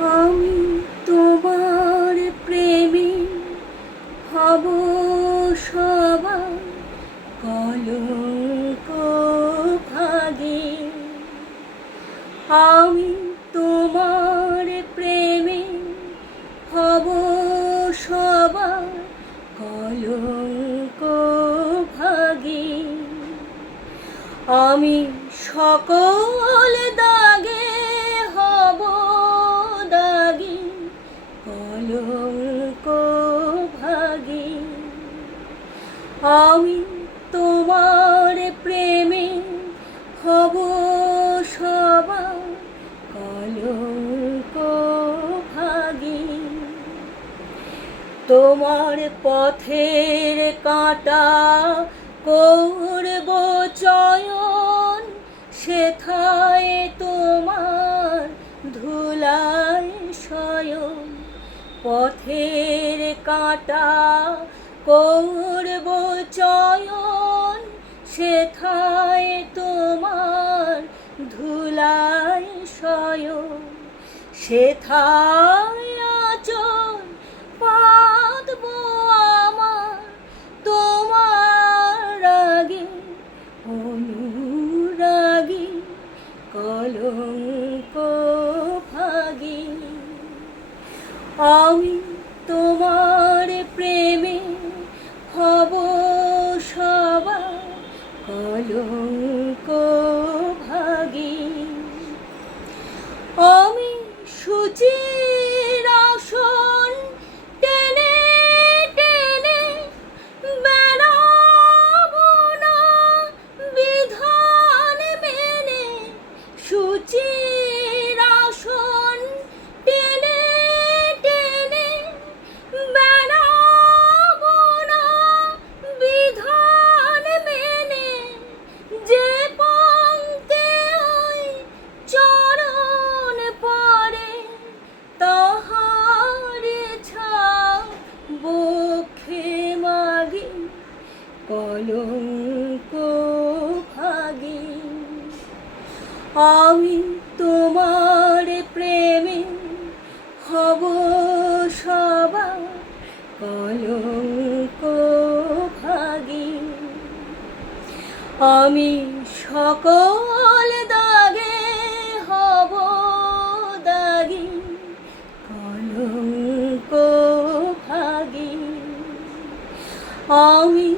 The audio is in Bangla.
আমি তোমার প্রেমে হব সবার কলঙ্ক ভাগী। আমি তোমার প্রেমে হব সবার কলঙ্ক ভাগী। আমি সকল দাগে হব দাগী, কলঙ্ক ভাগী। আমি তোমার প্রেমে হব সবার কলঙ্ক ভাগী। তোমার পথের কাঁটা করব চয়ন, সেথায় তোমার ধুলায় শয়ন। পথের কাঁটা করব চয়ন, সেথায় তোমার ধুলায় শয়ন। সেথায় আচল পাতব আমার তোমার রাগে অনুরাগী, কলঙ্ক ভাগী। আমি তোমার প্রেমে হব সবার কলঙ্ক ভাগী। আমি সূচির আসন টেনে টেনে বেড়াবো না বিধান মেনে। সূচির আসন টেনে টেনে বেড়াবো না বিধান মেনে। যে পঙ্ক্তে ওই চরণ পড়ে, তাহার ছাপ বক্ষে মাগি, কলঙ্ক ভাগী। আমি তোমার প্রেমে হব সবার কলঙ্ক ভাগী। আমি সকল দাগে হব দাগী, কলঙ্ক ভাগী। আমি